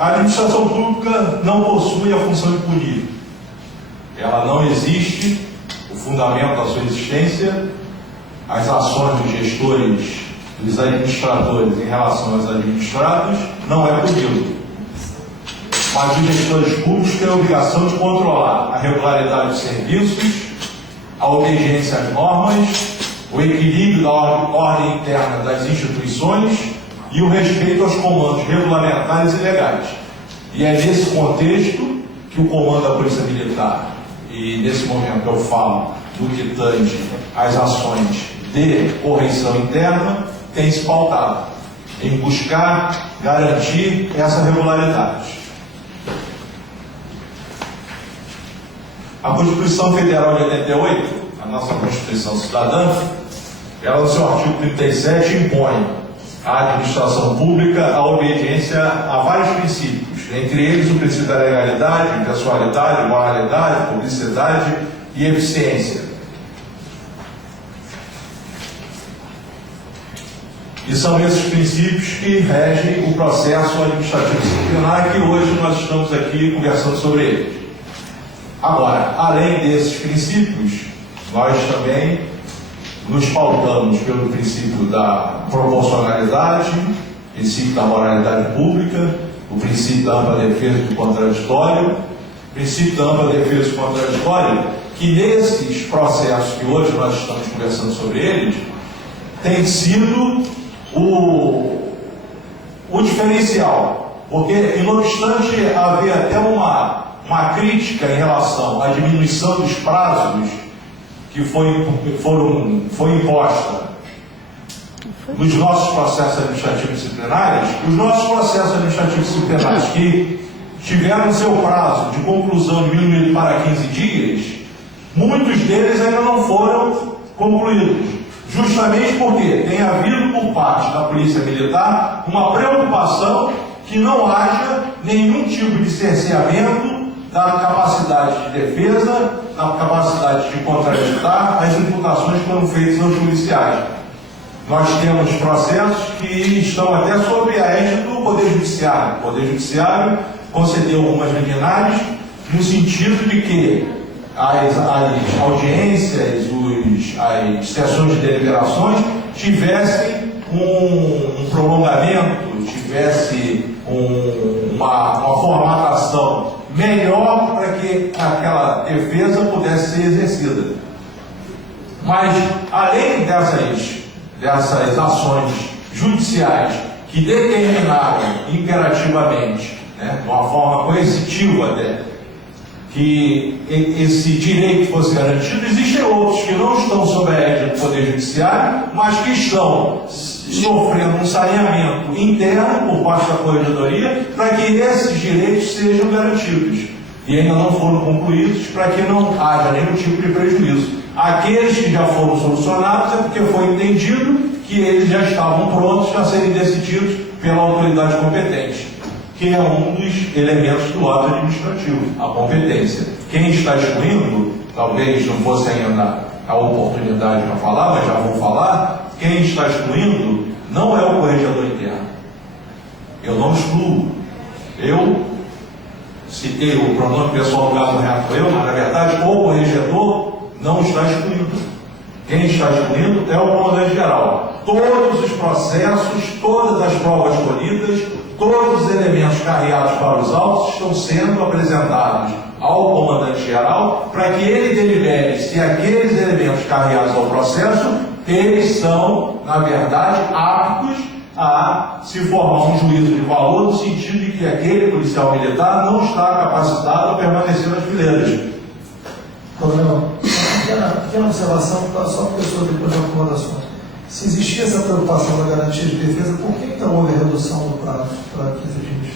A administração pública não possui a função de punir. Ela não existe, o fundamento da sua existência, as ações dos gestores, dos administradores em relação aos administrados, não é punido. Mas os gestores públicos têm a obrigação de controlar a regularidade dos serviços, a obediência às normas, o equilíbrio da ordem interna das instituições e o respeito aos comandos regulamentares e legais. E é nesse contexto que o comando da Polícia Militar, e nesse momento eu falo do que tange às ações de correção interna, tem se pautado em buscar garantir essa regularidade. A Constituição Federal de 88, a nossa Constituição Cidadã, ela, no seu artigo 37, impõe à administração pública a obediência a vários princípios, entre eles o princípio da legalidade, impessoalidade, moralidade, publicidade e eficiência. E são esses princípios que regem o processo administrativo disciplinar, que hoje nós estamos aqui conversando sobre eles. Agora, além desses princípios, nós também nos pautamos pelo princípio da proporcionalidade, princípio da moralidade pública, o princípio da ampla defesa do contraditório, princípio da ampla defesa do contraditório, que nesses processos que hoje nós estamos conversando sobre eles, tem sido o diferencial, porque, não obstante haver até uma crítica em relação à diminuição dos prazos que foi imposta nos nossos processos administrativos disciplinares, os nossos processos administrativos disciplinares que tiveram seu prazo de conclusão diminuído para 15 dias, muitos deles ainda não foram concluídos, justamente porque tem havido por parte da Polícia Militar uma preocupação que não haja nenhum tipo de cerceamento da capacidade de defesa, da capacidade de contraditar as imputações que foram feitas aos policiais. Nós temos processos que estão até sob a égide do Poder Judiciário. O Poder Judiciário concedeu algumas liminares no sentido de que as audiências, as sessões de deliberações tivessem um prolongamento, tivesse uma formatação melhor para que aquela defesa pudesse ser exercida. Mas, além dessas ações judiciais que determinaram imperativamente, de uma forma coercitiva até, que esse direito fosse garantido, existem outros que não estão sob a égide do Poder Judiciário, mas que estão sofrendo um saneamento interno por parte da Corregedoria para que esses direitos sejam garantidos. E ainda não foram concluídos para que não haja nenhum tipo de prejuízo. Aqueles que já foram solucionados é porque foi entendido que eles já estavam prontos a serem decididos pela autoridade competente, que é um dos elementos do ato administrativo, a competência. Quem está excluindo, talvez não fosse ainda a oportunidade para falar, mas já vou falar, quem está excluindo não é o corregedor interno. Eu não excluo. Eu citei o pronome pessoal do caso reato eu, mas na verdade o corregedor não está excluindo. Quem está excluindo é o comandante geral. Todos os processos, todas as provas colhidas, todos os elementos carreados para os autos estão sendo apresentados ao comandante geral para que ele delibere se aqueles elementos carreados ao processo eles são, na verdade, aptos a se formar um juízo de valor no sentido de que aquele policial militar não está capacitado a permanecer nas fileiras. Coronel, pequena observação, só para pessoa depois de acomodações. Se existia essa preocupação da garantia de defesa, por que então houve redução do prazo para 15 dias?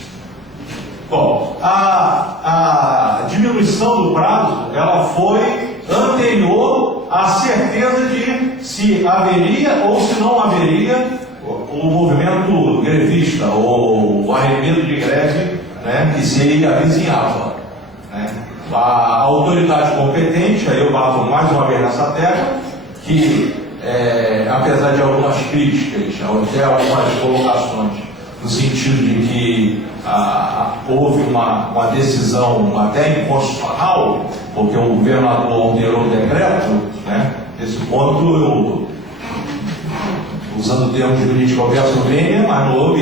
Bom, a diminuição do prazo, ela foi anterior à certeza de se haveria ou se não haveria o movimento grevista, ou o arremedo de greve, que se avizinhava. A autoridade competente, aí eu bato mais uma vez nessa tecla, que apesar de algumas críticas, até algumas colocações, no sentido de que houve uma decisão até inconstitucional, porque o governador alterou o decreto, né? Nesse ponto, eu, usando o termo jurídico, eu peço vênia, mas não houve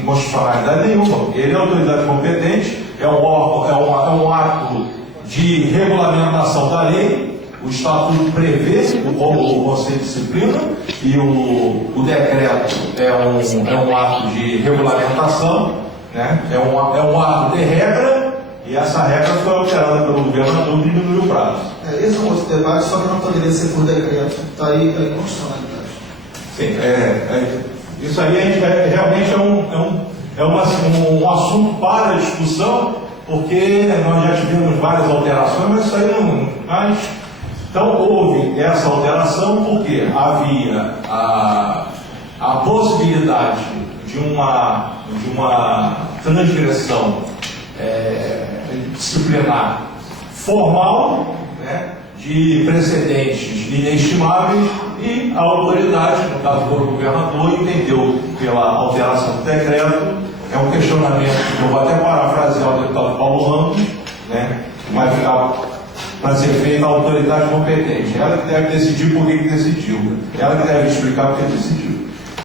inconstitucionalidade nenhuma, porque ele é a autoridade competente, é um ato de regulamentação da lei. O Estatuto prevê o Conselho de Disciplina e o decreto é um ato de regulamentação, né? É um ato de regra, e essa regra foi alterada pelo governador e diminuiu o prazo. Esse é um outro debate, só que não poderia ser por decreto. Está aí a inconstitucionalidade. Sim, isso aí a gente realmente um assunto para discussão, porque nós já tivemos várias alterações, mas isso aí não. Então houve essa alteração porque havia a possibilidade de uma transgressão disciplinar formal, né, de precedentes inestimáveis, e a autoridade, no caso do governador, entendeu pela alteração do decreto. É um questionamento que eu vou até parafrasear o deputado Paulo Ramos, né, que vai ficar para ser feita a autoridade competente. Ela que deve decidir por que decidiu, ela que deve explicar por que decidiu.